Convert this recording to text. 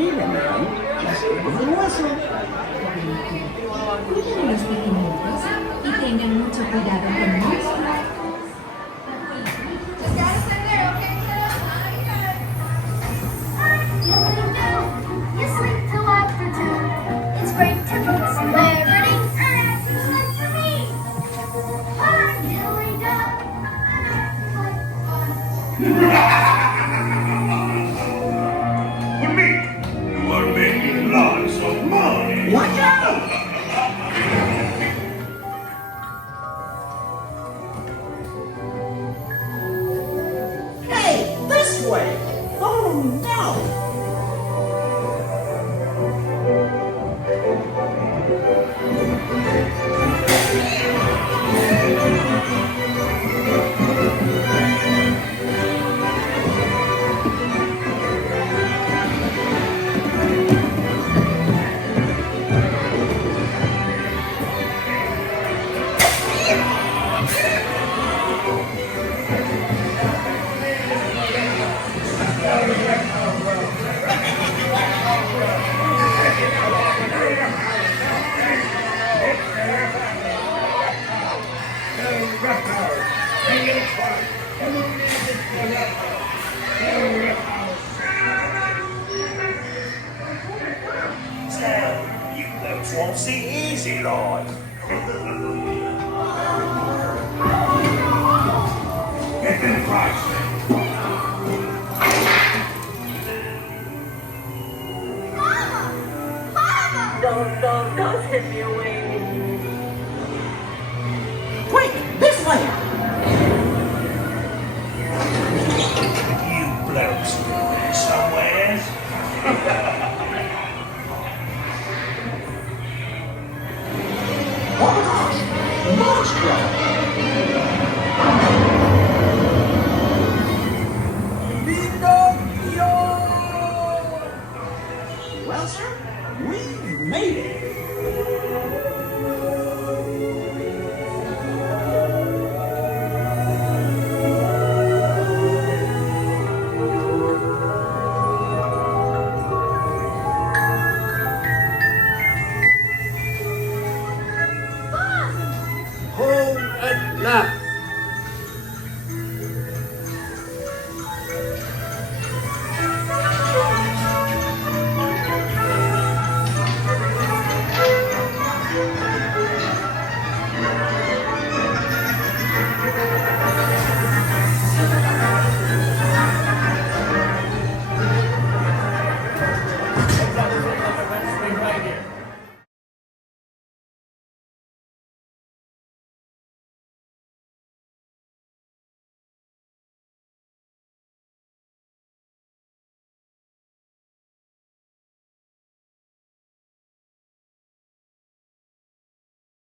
need anything, just give a little whistle. Cuiden a los pequeñitos y tengan mucho cuidado con MouseSteps. Just gotta sit there, okay, kiddo? You sleep till after 2. It's great to meet celebrity. Alright, look for me. Hi, Dilly Dog. For me, you are making lots of money. Watch out! Hey, this way! Oh no! Now, you folks won't see easy life. Get them Christ. Don't hit me away. Quick, this way! You blokes going somewhere? Oh my gosh! Monstro! Pinocchio! Well, sir, we've made it.